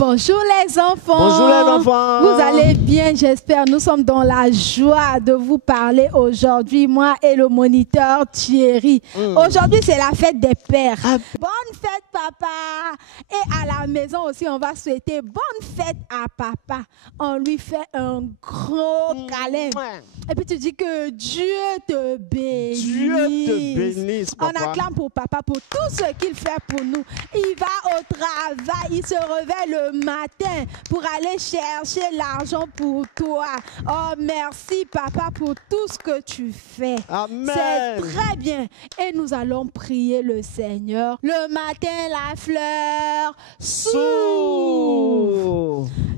Bonjour les enfants. Bonjour les enfants. Vous allez bien, j'espère. Nous sommes dans la joie de vous parler aujourd'hui, moi et le moniteur Thierry. Aujourd'hui, c'est la fête des pères. Bonne fête, papa. Et à la maison aussi, on va souhaiter bonne fête à papa. On lui fait un gros câlin. Et puis tu dis que Dieu te bénisse. Dieu te bénisse, papa. On acclame pour papa pour tout ce qu'il fait pour nous. Il va au travail, il se réveille le matin pour aller chercher l'argent pour toi. Oh, merci papa pour tout ce que tu fais. Amen. C'est très bien. Et nous allons prier le Seigneur. Le matin, la fleur s'ouvre.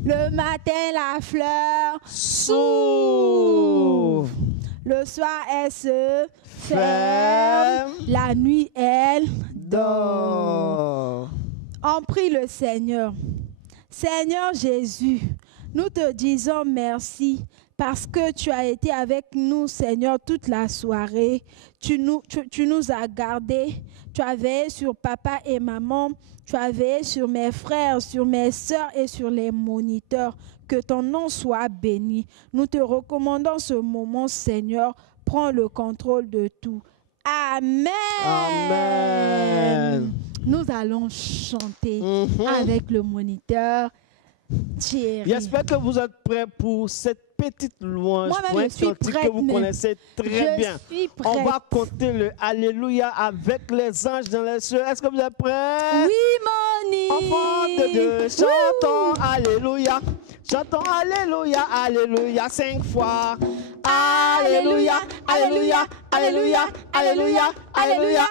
Le matin, la fleur s'ouvre. Le soir, elle se ferme. La nuit, elle dort. On prie le Seigneur. Seigneur Jésus, nous te disons merci parce que tu as été avec nous, Seigneur, toute la soirée. Tu nous as gardés. Tu as veillé sur papa et maman. Tu as veillé sur mes frères, sur mes sœurs et sur les moniteurs. Que ton nom soit béni. Nous te recommandons ce moment, Seigneur. Prends le contrôle de tout. Amen. Amen. Nous allons chanter avec le moniteur Thierry. J'espère que vous êtes prêts pour cette petite louange Moi-même, je suis prête, que vous connaissez très bien. Je suis prête. On va compter le Alléluia avec les anges dans les cieux. Est-ce que vous êtes prêts? Oui, Moni. Enfants de Dieu, chantons Alléluia. Chantons Alléluia, Alléluia 5 fois. Alléluia, Alléluia, Alléluia, Alléluia, Alléluia.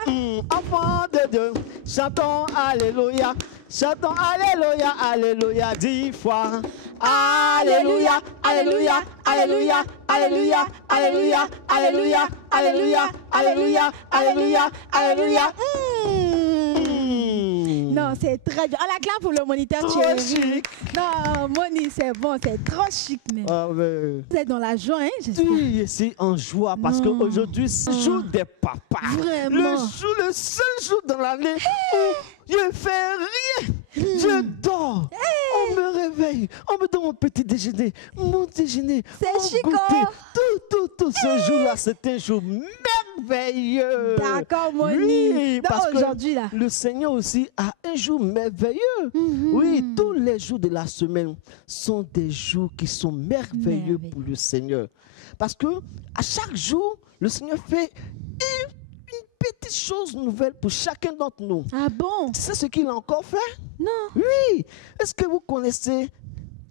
Enfants de Dieu, chantons Alléluia. Chantons Alléluia, Alléluia 10 fois. Alléluia, Alléluia, Alléluia, Alléluia, Alléluia, Alléluia, Alléluia, Alléluia, Alléluia, Alléluia. Non, c'est très bien. On l'acclame pour le moniteur Trop Thierry. chic. Non, Moni, c'est bon, c'est trop chic même. Vous êtes dans la joie, hein, j'espère. Oui, ici en joie parce qu'aujourd'hui, c'est le jour des papas. Vraiment. Le seul jour dans l'année où je ne fais rien. Je dors. On me réveille. On me donne mon petit déjeuner. Mon déjeuner. C'est mon chic, goûter. hein? Tout ce jour-là, c'est un jour merveilleux. D'accord, Moni. Oui, Non, parce aujourd'hui, là. que le Seigneur aussi a un jour merveilleux. Oui, tous les jours de la semaine sont des jours qui sont merveilleux pour le Seigneur. Parce que à chaque jour, le Seigneur fait une petite chose nouvelle pour chacun d'entre nous. Ah bon? Tu sais ce qu'il a encore fait? Non. Oui. Est-ce que vous connaissez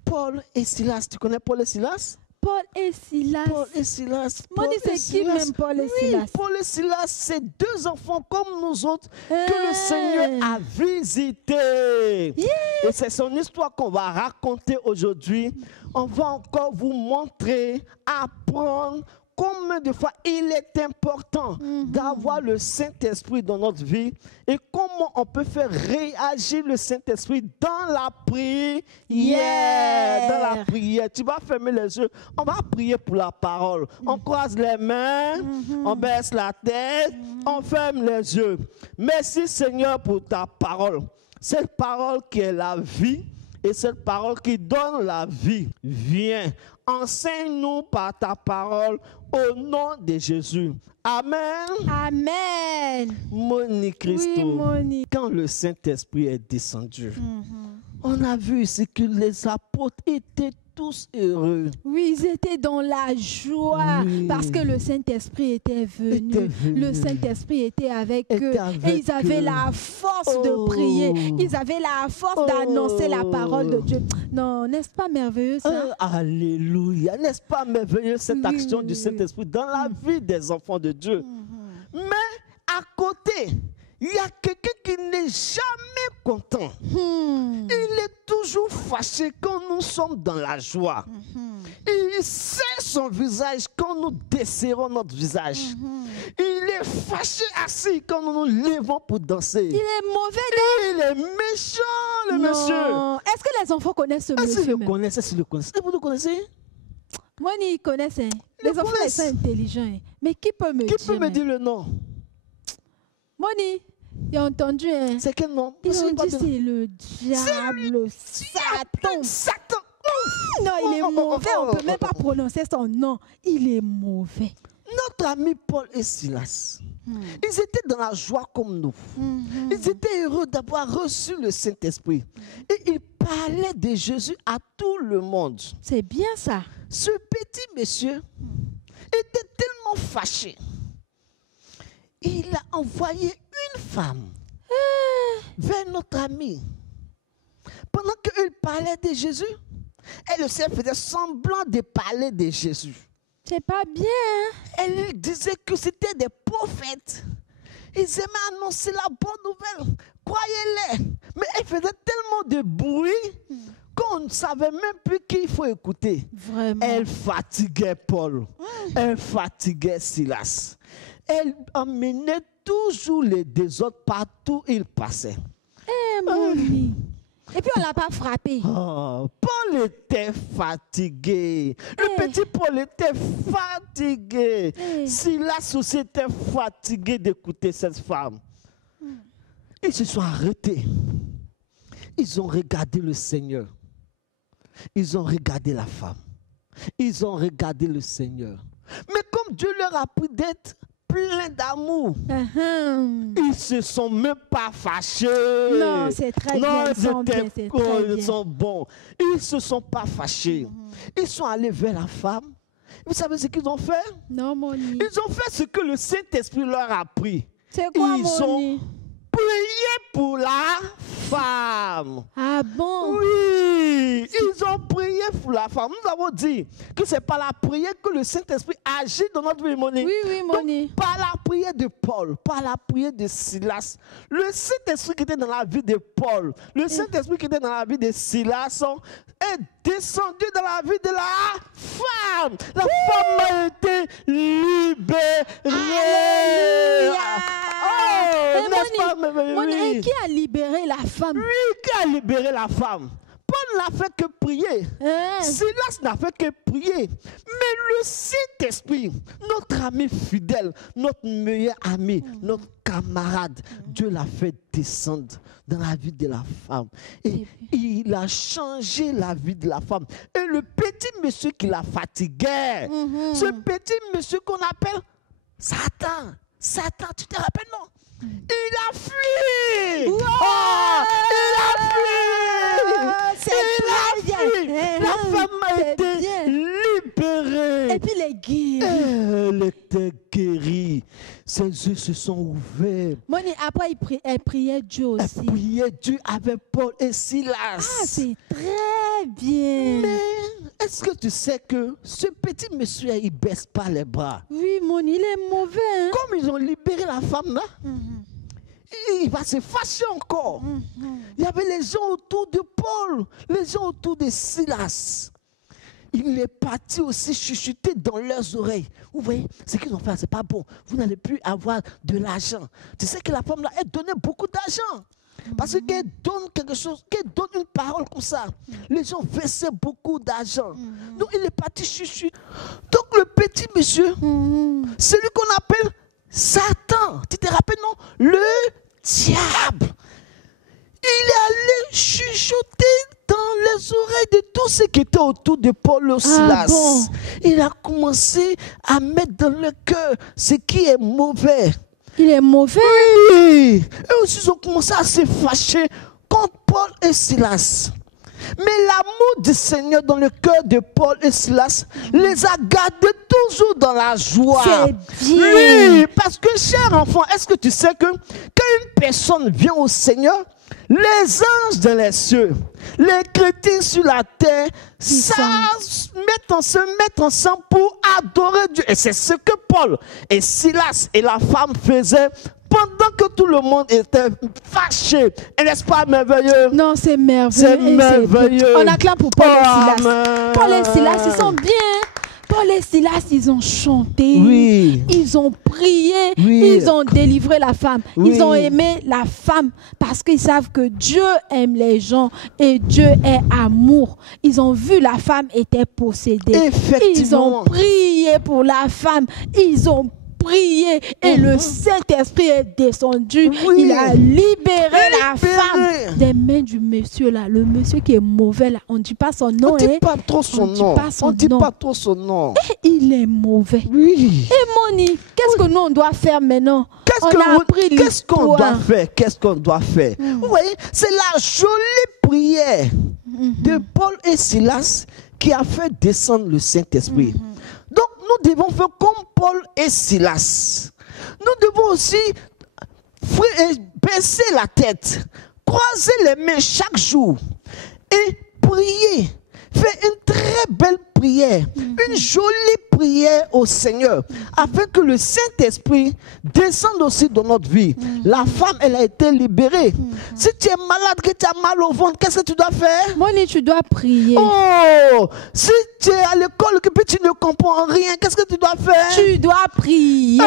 Paul et Silas? Tu connais Paul et Silas? Paul et Silas. Paul et Silas. Moni, c'est qui même Paul et Silas? Paul et Silas, c'est deux enfants comme nous autres que le Seigneur a visités. Et c'est son histoire qu'on va raconter aujourd'hui. On va encore vous montrer, apprendre combien de fois il est important d'avoir le Saint-Esprit dans notre vie et comment on peut faire réagir le Saint-Esprit dans la prière. Dans la prière. Tu vas fermer les yeux. On va prier pour la parole. On croise les mains, on baisse la tête, on ferme les yeux. Merci Seigneur pour ta parole. Cette parole qui est la vie et cette parole qui donne la vie. Viens, enseigne-nous par ta parole au nom de Jésus. Amen. Amen. Moni Christo, Oui, Moni. quand le Saint-Esprit est descendu, on a vu ici que les apôtres étaient tous heureux. Oui, ils étaient dans la joie parce que le Saint-Esprit était venu. Le Saint-Esprit était avec eux. Et ils avaient la force de prier. Ils avaient la force d'annoncer la parole de Dieu. Non, n'est-ce pas merveilleux ça? Alléluia. N'est-ce pas merveilleux cette action du Saint-Esprit dans la vie des enfants de Dieu? Mais à côté, il y a quelqu'un qui n'est jamais content. Il est toujours fâché quand nous sommes dans la joie. Il sait son visage quand nous desserrons notre visage. Il est fâché assis quand nous nous levons pour danser. Il est mauvais. Il est méchant, le monsieur. Est-ce que les enfants connaissent ce monsieur? Est-ce qu'ils le connaissent? Est-ce qu'ils le connaissent? Et vous le connaissez? Moni, ils connaissent. Hein. Les enfants, ils sont intelligents. Hein. Mais qui peut me dire? Qui peut me dire le nom? Moni, Ils ont entendu, hein? C'est quel nom? Ils ont dit c'est le diable, Satan. Satan. Non, il est mauvais. On ne peut même pas prononcer son nom. Il est mauvais. Notre ami Paul et Silas, ils étaient dans la joie comme nous. Ils étaient heureux d'avoir reçu le Saint-Esprit. Et ils parlaient de Jésus à tout le monde. C'est bien ça. Ce petit monsieur était tellement fâché. Il a envoyé une femme vers notre ami. Pendant qu'il parlait de Jésus, elle aussi faisait semblant de parler de Jésus. C'est pas bien. Elle disait que c'était des prophètes. Ils aimaient annoncer la bonne nouvelle. Croyez-les. Mais elle faisait tellement de bruit qu'on ne savait même plus qui il faut écouter. Vraiment. Elle fatiguait Paul. Elle fatiguait Silas. Elle emmenait toujours les désordres partout où il passait. Mon ami. Et puis on ne l'a pas frappé. Oh, Paul était fatigué. Le petit Paul était fatigué. Silas aussi était fatigué d'écouter cette femme. Ils se sont arrêtés. Ils ont regardé le Seigneur. Ils ont regardé la femme. Ils ont regardé le Seigneur. Mais comme Dieu leur a pris d'être plein d'amour, ils se sont même pas fâchés. Non, c'est très bien. Ils sont bons. Ils se sont pas fâchés. Ils sont allés vers la femme. Vous savez ce qu'ils ont fait? Non, Moni. Ils ont fait ce que le Saint-Esprit leur a appris. C'est quoi, Moni? Ils ont prié pour la femme. Ah bon? Oui, ils ont prié pour la femme. Nous avons dit que ce n'est pas la prière que le Saint-Esprit agit dans notre vie, Moni. Oui, Moni. Donc, par la prière de Paul, par la prière de Silas, le Saint-Esprit qui était dans la vie de Paul, le Saint-Esprit qui était dans la vie de Silas est descendu dans la vie de la femme. La femme a été libérée. Moni, qui a libéré la femme? Lui qui a libéré la femme. Paul n'a fait que prier. Silas n'a fait que prier. Mais le Saint-Esprit, notre ami fidèle, notre meilleur ami, notre camarade, Dieu l'a fait descendre dans la vie de la femme. Et il a changé la vie de la femme. Et le petit monsieur qui la fatiguait, ce petit monsieur qu'on appelle Satan. Satan, tu te rappelles, non? Il a fui! Wow! Oh, il a fui! La femme a été libérée. Et puis les guéris. Elle était guérie. Ses yeux se sont ouverts. Moni, après, elle priait Dieu aussi. Elle priait Dieu avec Paul et Silas. Ah, c'est très bien. Mais est-ce que tu sais que ce petit monsieur, il ne baisse pas les bras? Oui, Moni, il est mauvais. Hein? Comme ils ont libéré la femme là, il va se fâcher encore. Il y avait les gens autour de Paul, les gens autour de Silas. Il est parti aussi chuchoter dans leurs oreilles. Vous voyez, ce qu'ils ont fait, ce n'est pas bon. Vous n'allez plus avoir de l'argent. Tu sais que la femme là, elle donnait beaucoup d'argent. Parce qu'elle donne quelque chose, qu'elle donne une parole comme ça. Les gens versaient beaucoup d'argent. Donc il est parti chuchoter. Donc le petit monsieur, celui qu'on appelle Satan, tu te rappelles, non? Le diable. Il est allé chuchoter dans les oreilles de tous ceux qui étaient autour de Paul et Silas. Bon? Il a commencé à mettre dans le cœur ce qui est mauvais. Il est mauvais? Oui. Et aussi ils ont commencé à se fâcher contre Paul et Silas. Mais l'amour du Seigneur dans le cœur de Paul et Silas les a gardés toujours dans la joie. C'est bien. Oui, parce que, cher enfant, est-ce que tu sais que quand une personne vient au Seigneur, les anges dans les cieux, les chrétiens sur la terre, se mettent ensemble pour adorer Dieu. Et c'est ce que Paul et Silas et la femme faisaient pendant que tout le monde était fâché. Et n'est-ce pas merveilleux? Non, c'est merveilleux. C'est merveilleux. On acclame pour Paul et Silas. Paul et Silas, ils sont bien. Paul et Silas, ils ont chanté, ils ont prié, ils ont délivré la femme. Ils ont aimé la femme parce qu'ils savent que Dieu aime les gens et Dieu est amour. Ils ont vu la femme était possédée. Ils ont prié pour la femme. Ils ont prié et le Saint-Esprit est descendu. Oui. Il a libéré la femme des mains du monsieur là. Le monsieur qui est mauvais là. On ne dit pas son nom. On ne dit pas trop son nom. On ne dit pas trop son nom. Et il est mauvais. Oui. Et Moni, qu'est-ce que nous on doit faire maintenant? Qu'est-ce qu'on doit faire? Qu'est-ce qu'on doit faire? Vous voyez, c'est la jolie prière de Paul et Silas qui a fait descendre le Saint-Esprit. Donc, nous devons faire comme Paul et Silas. Nous devons aussi baisser la tête, croiser les mains chaque jour et prier. Faire une très belle prière, une jolie prière au Seigneur, afin que le Saint-Esprit descende aussi dans notre vie. La femme, elle a été libérée. Si tu es malade, que tu as mal au ventre, qu'est-ce que tu dois faire? Moni, tu dois prier. Oh, si tu es à l'école, que tu ne comprends rien, qu'est-ce que tu dois faire? Tu dois prier.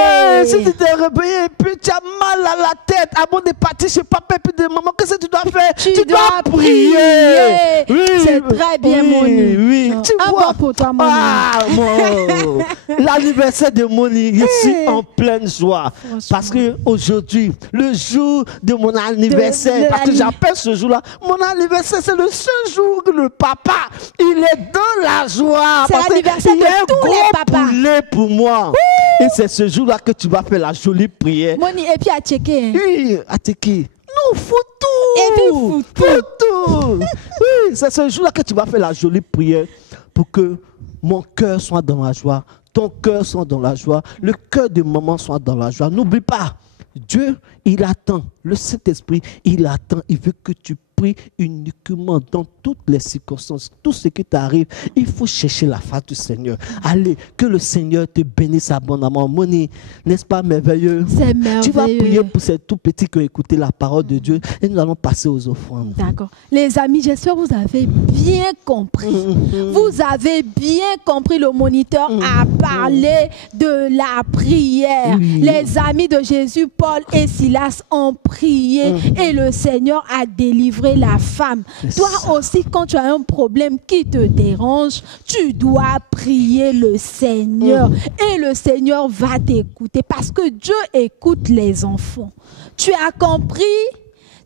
Si tu t'es réveillé et puis tu as mal à la tête, avant de partir chez papa et puis de maman, qu'est-ce que tu dois faire? Tu dois prier. Oui, c'est très bien, Moni. Oui, tu vois. Pour toi, Moni. L'anniversaire de Moni, je suis en pleine joie. Parce que aujourd'hui, le jour de mon anniversaire, parce que j'appelle ce jour-là, mon anniversaire, c'est le seul jour que le papa, il est dans la joie. C'est l'anniversaire de tous les papas. Poulet pour moi. Et c'est ce jour-là que tu vas faire la jolie prière. Moni, et puis à checker. Oui, à checker. Nous, faut tout. Et puis, faut tout. Oui, c'est ce jour-là que tu vas faire la jolie prière pour que mon cœur soit dans la joie, ton cœur soit dans la joie, le cœur de maman soit dans la joie. N'oublie pas, Dieu, il attend, le Saint-Esprit, il attend, il veut que tu pries uniquement dans toutes les circonstances, tout ce qui t'arrive, il faut chercher la face du Seigneur. Allez, que le Seigneur te bénisse abondamment. Moni, n'est-ce pas merveilleux? C'est merveilleux. Tu vas prier pour ces tout petits qui ont écouté la parole de Dieu et nous allons passer aux offrandes. D'accord. Les amis, j'espère que vous avez bien compris. Vous avez bien compris, le moniteur a parlé de la prière. Les amis de Jésus, Paul et Silas ont prié et le Seigneur a délivré la femme. Toi aussi, quand tu as un problème qui te dérange, tu dois prier le Seigneur et le Seigneur va t'écouter parce que Dieu écoute les enfants. Tu as compris?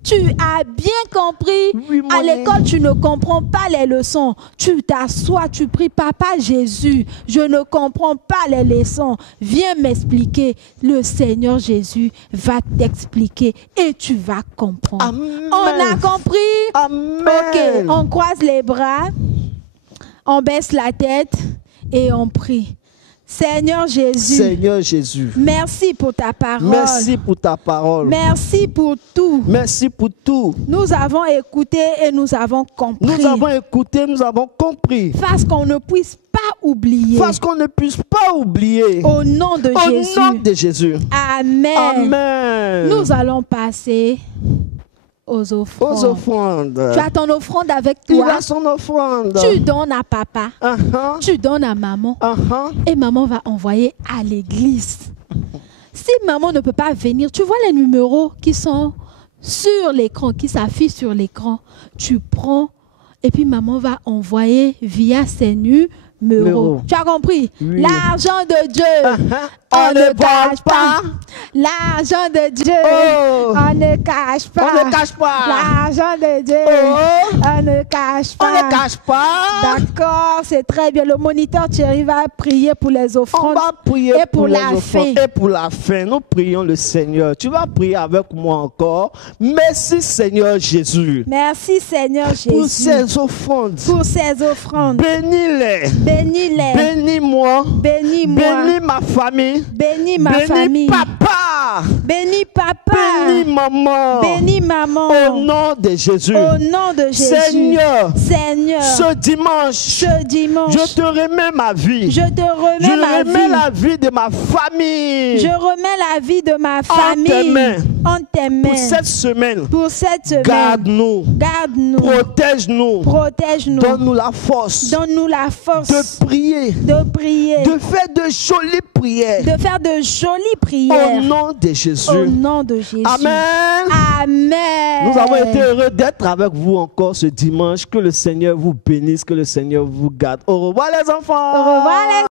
Tu as bien compris. Oui, à l'école, tu ne comprends pas les leçons. Tu t'assois, tu pries, Papa Jésus, je ne comprends pas les leçons. Viens m'expliquer. Le Seigneur Jésus va t'expliquer et tu vas comprendre. Amen. On a compris? Amen. Ok, on croise les bras, on baisse la tête et on prie. Seigneur Jésus, merci pour ta parole. Merci pour ta parole. Merci pour tout. Merci pour tout. Nous avons écouté et nous avons compris. Nous avons écouté, nous avons compris. Parce qu'on ne puisse pas oublier. Parce qu'on ne puisse pas oublier. Au nom de Jésus. Au nom de Jésus. Amen. Amen. Nous allons passer aux offrandes. Tu as ton offrande avec toi. Il a son offrande. Tu donnes à papa. Tu donnes à maman. Et maman va envoyer à l'église. Si maman ne peut pas venir, tu vois les numéros qui sont sur l'écran, qui s'affichent sur l'écran. Tu prends et puis maman va envoyer via ces numéros. Tu as compris? Oui. L'argent de Dieu. On ne cache pas. L'argent de Dieu, on ne cache pas. On ne cache pas. L'argent de Dieu, on ne cache pas. On ne cache pas. D'accord, c'est très bien. Le moniteur Thierry va prier pour les offrandes. On va prier et pour la fin. Et pour la fin, nous prions le Seigneur. Tu vas prier avec moi encore. Merci Seigneur Jésus. Merci Seigneur Jésus. Pour ces offrandes. Pour ces offrandes. Bénis-les. Bénis-les. Bénis-moi. Bénis-moi. Bénis ma famille. Bénis ma famille. Bénis papa. Bénis papa. Bénis maman. Bénis maman. Au nom de Jésus. Au nom de Jésus. Seigneur. Seigneur. Ce dimanche. Je te remets ma vie. Je te remets ma vie. Je remets la vie de ma famille. Je remets la vie de ma famille. En tes mains. En tes mains. Pour cette semaine. Pour cette semaine. Garde-nous. Garde-nous. Protège-nous. Protège-nous. Donne-nous la force. Donne-nous la force. De prier. De prier. De faire de jolies prières. De faire de jolies prières. Au nom de Jésus. Au nom de Jésus. Amen. Amen. Nous avons été heureux d'être avec vous encore ce dimanche. Que le Seigneur vous bénisse, que le Seigneur vous garde. Au revoir les enfants. Au revoir les